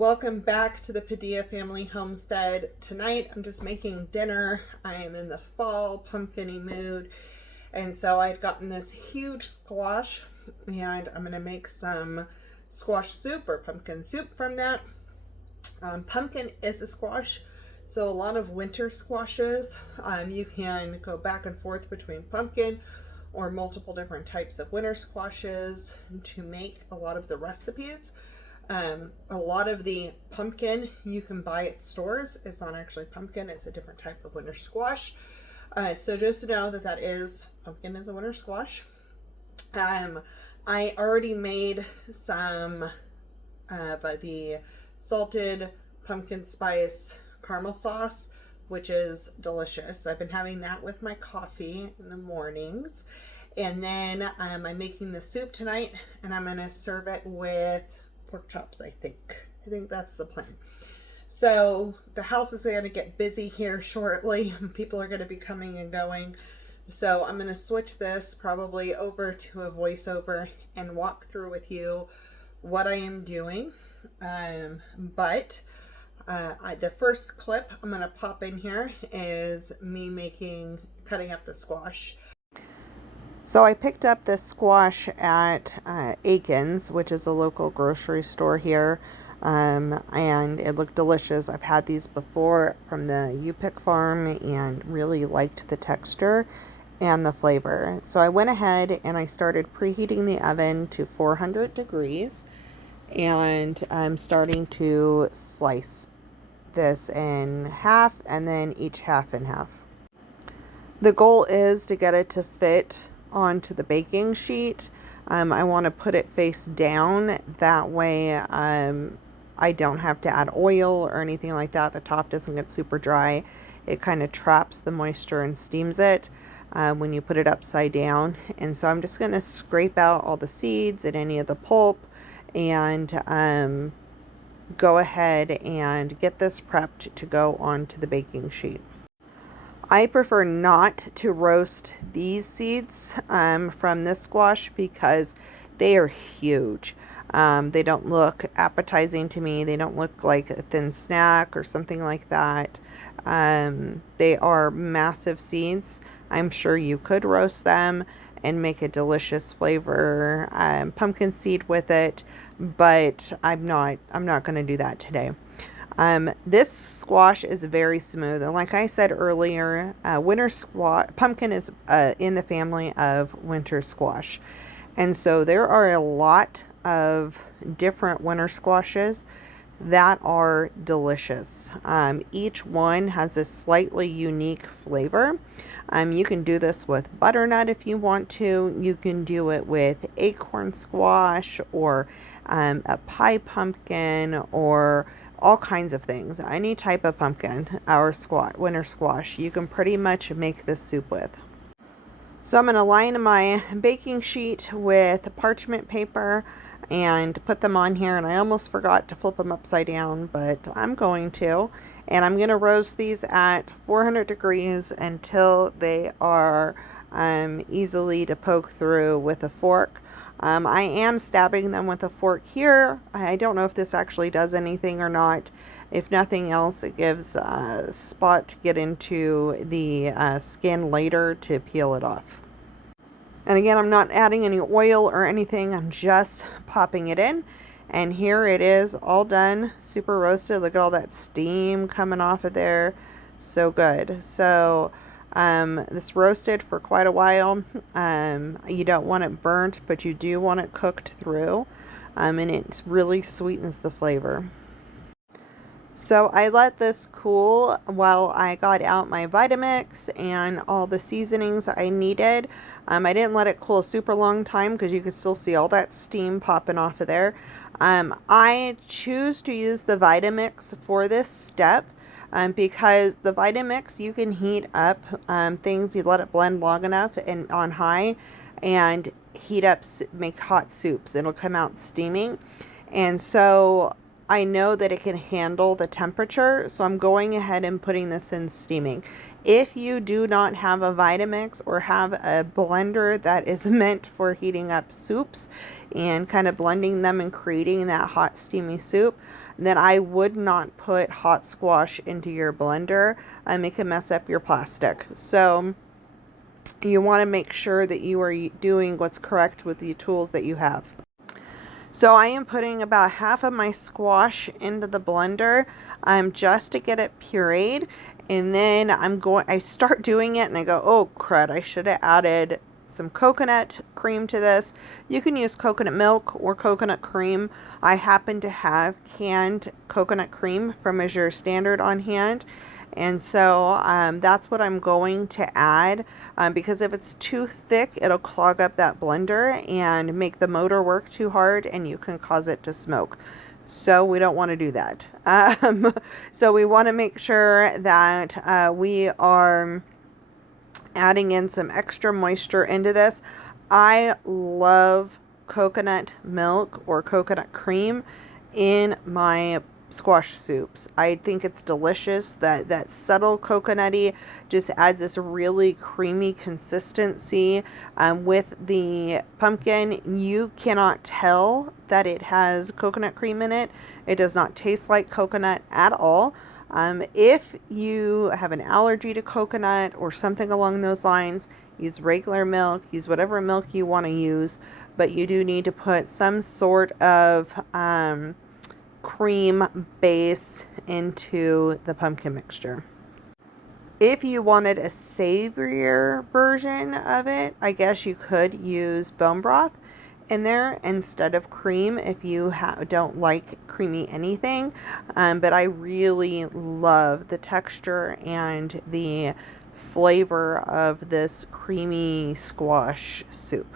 Welcome back to the Padilla family homestead. Tonight I'm just making dinner. I am in the fall pumpkin-y mood, and so I'd gotten this huge squash, and I'm going to make some squash soup or pumpkin soup from that. Pumpkin is a squash, so a lot of winter squashes, you can go back and forth between pumpkin or multiple different types of winter squashes to make a lot of the recipes. A lot of the pumpkin you can buy at stores is not actually pumpkin, it's a different type of winter squash. So just know that pumpkin is a winter squash. I already made some of the salted pumpkin spice caramel sauce, which is delicious. I've been having that with my coffee in the mornings. And then I'm making the soup tonight, and I'm going to serve it with pork chops, I think. I think that's the plan. So the house is going to get busy here shortly. People are going to be coming and going. So I'm going to switch this probably over to a voiceover and walk through with you what I am doing. The first clip I'm going to pop in here is me cutting up the squash. So I picked up this squash at Aiken's, which is a local grocery store here, and it looked delicious. I've had these before from the U-Pick farm and really liked the texture and the flavor. So I went ahead and I started preheating the oven to 400 degrees, and I'm starting to slice this in half and then each half in half. The goal is to get it to fit onto the baking sheet. I want to put it face down, that way I don't have to add oil or anything like that. The top doesn't get super dry. It kind of traps the moisture and steams it when you put it upside down. And so I'm just going to scrape out all the seeds and any of the pulp and go ahead and get this prepped to go onto the baking sheet. I prefer not to roast these seeds from this squash because they are huge. They don't look appetizing to me. They don't look like a thin snack or something like that. They are massive seeds. I'm sure you could roast them and make a delicious flavor pumpkin seed with it, but I'm not going to do that today. This squash is very smooth, and like I said earlier, pumpkin is in the family of winter squash, and so there are a lot of different winter squashes that are delicious. Each one has a slightly unique flavor. You can do this with butternut if you want to. You can do it with acorn squash or a pie pumpkin or all kinds of things. Any type of pumpkin or winter squash you can pretty much make this soup with. So I'm going to line my baking sheet with parchment paper and put them on here, and I almost forgot to flip them upside down, but I'm going to. And I'm going to roast these at 400 degrees until they are easily to poke through with a fork. I am stabbing them with a fork here. I don't know if this actually does anything or not. If nothing else, it gives a spot to get into the skin later to peel it off. And again, I'm not adding any oil or anything. I'm just popping it in. And here it is, all done, super roasted. Look at all that steam coming off of there. So good. So this roasted for quite a while. You don't want it burnt, but you do want it cooked through, and it really sweetens the flavor. So I let this cool while I got out my Vitamix and all the seasonings I needed. I didn't let it cool a super long time because you could still see all that steam popping off of there. I choose to use the Vitamix for this step because the Vitamix, you can heat up things. You let it blend long enough and on high and heat up, make hot soups. It'll come out steaming. And so I know that it can handle the temperature, so I'm going ahead and putting this in steaming. If you do not have a Vitamix or have a blender that is meant for heating up soups and kind of blending them and creating that hot steamy soup, then I would not put hot squash into your blender. It can mess up your plastic. So you want to make sure that you are doing what's correct with the tools that you have. So I am putting about half of my squash into the blender just to get it pureed. And then I start doing it and I go, oh crud, I should have added some coconut cream to this. You can use coconut milk or coconut cream. I happen to have canned coconut cream from Azure Standard on hand. And so that's what I'm going to add because if it's too thick, it'll clog up that blender and make the motor work too hard and you can cause it to smoke. So we don't want to do that. So we want to make sure that we are adding in some extra moisture into this. I love coconut milk or coconut cream in my squash soups. I think it's delicious. That subtle coconutty just adds this really creamy consistency. With the pumpkin, you cannot tell that it has coconut cream in it. It does not taste like coconut at all. If you have an allergy to coconut or something along those lines, use regular milk, use whatever milk you want to use, but you do need to put some sort of cream base into the pumpkin mixture. If you wanted a savorier version of it, I guess you could use bone broth in there instead of cream if you don't like creamy anything. But I really love the texture and the flavor of this creamy squash soup.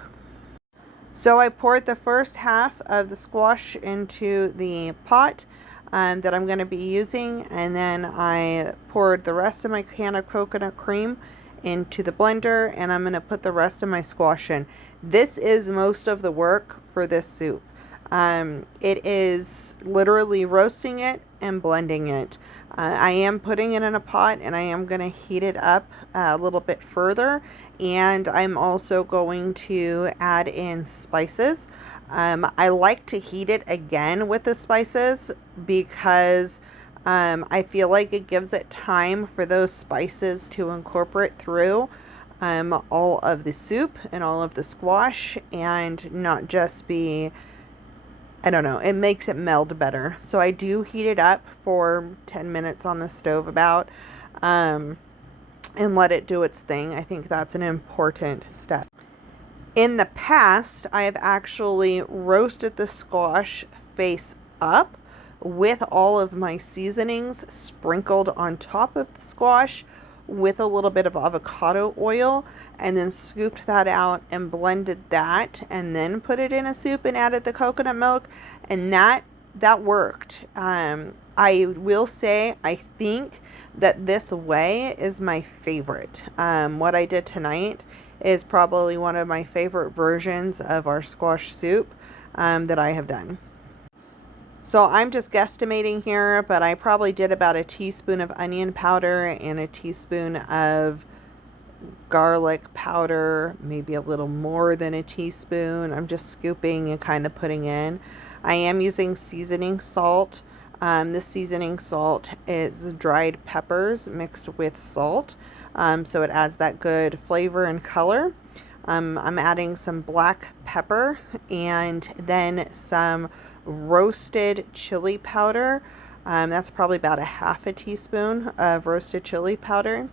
So I poured the first half of the squash into the pot that I'm going to be using, and then I poured the rest of my can of coconut cream into the blender, and I'm going to put the rest of my squash in. This is most of the work for this soup. It is literally roasting it and blending it. I am putting it in a pot and I am going to heat it up a little bit further, and I'm also going to add in spices. I like to heat it again with the spices because I feel like it gives it time for those spices to incorporate through all of the soup and all of the squash and not just be, I don't know, it makes it meld better. So I do heat it up for 10 minutes on the stove about and let it do its thing. I think that's an important step. In the past, I have actually roasted the squash face up with all of my seasonings sprinkled on top of the squash with a little bit of avocado oil, and then scooped that out and blended that and then put it in a soup and added the coconut milk, and that worked. I will say I think that this way is my favorite. What I did tonight is probably one of my favorite versions of our squash soup that I have done. So I'm just guesstimating here, but I probably did about a teaspoon of onion powder and a teaspoon of garlic powder, maybe a little more than a teaspoon. I'm just scooping and kind of putting in. I am using seasoning salt. This seasoning salt is dried peppers mixed with salt, so it adds that good flavor and color. I'm adding some black pepper and then some roasted chili powder. That's probably about a half a teaspoon of roasted chili powder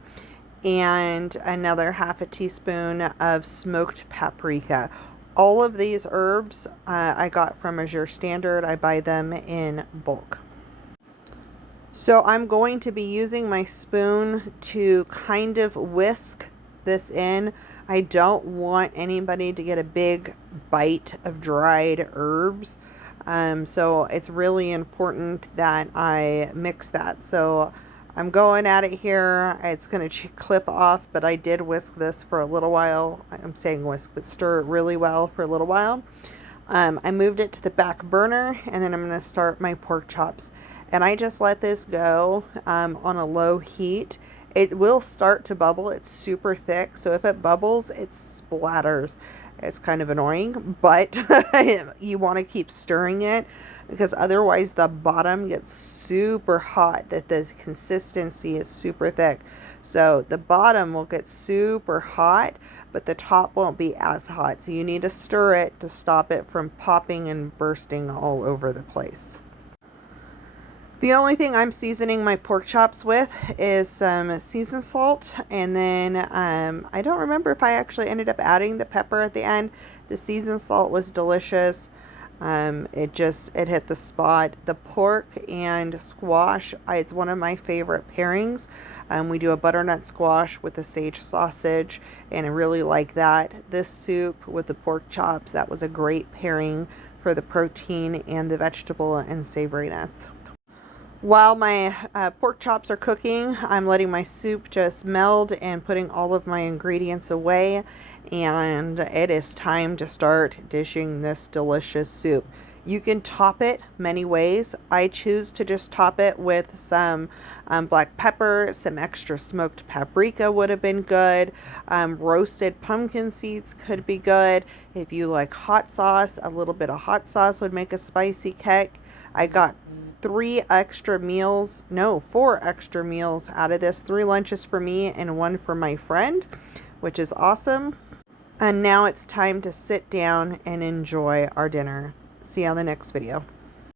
and another half a teaspoon of smoked paprika. All of these herbs I got from Azure Standard. I buy them in bulk. So I'm going to be using my spoon to kind of whisk this in. I don't want anybody to get a big bite of dried herbs. So it's really important that I mix that. So I'm going at it here. It's going to clip off, but I did whisk this for a little while. I'm saying whisk, but stir it really well for a little while. I moved it to the back burner, and then I'm going to start my pork chops. And I just let this go on a low heat. It will start to bubble. It's super thick, so if it bubbles, it splatters. It's kind of annoying, but you want to keep stirring it because otherwise the bottom gets super hot, that the consistency is super thick. So the bottom will get super hot, but the top won't be as hot. So you need to stir it to stop it from popping and bursting all over the place. The only thing I'm seasoning my pork chops with is some seasoned salt, and then I don't remember if I actually ended up adding the pepper at the end. The seasoned salt was delicious. It hit the spot. The pork and squash, it's one of my favorite pairings. We do a butternut squash with a sage sausage, and I really like that. This soup with the pork chops, that was a great pairing for the protein and the vegetable and savoriness. While my pork chops are cooking, I'm letting my soup just meld and putting all of my ingredients away. And it is time to start dishing this delicious soup. You can top it many ways. I choose to just top it with some black pepper, some extra smoked paprika would have been good. Roasted pumpkin seeds could be good. If you like hot sauce, a little bit of hot sauce would make a spicy kick. I got 4 extra meals out of this. 3 lunches for me and 1 for my friend, which is awesome. And now it's time to sit down and enjoy our dinner. See you on the next video.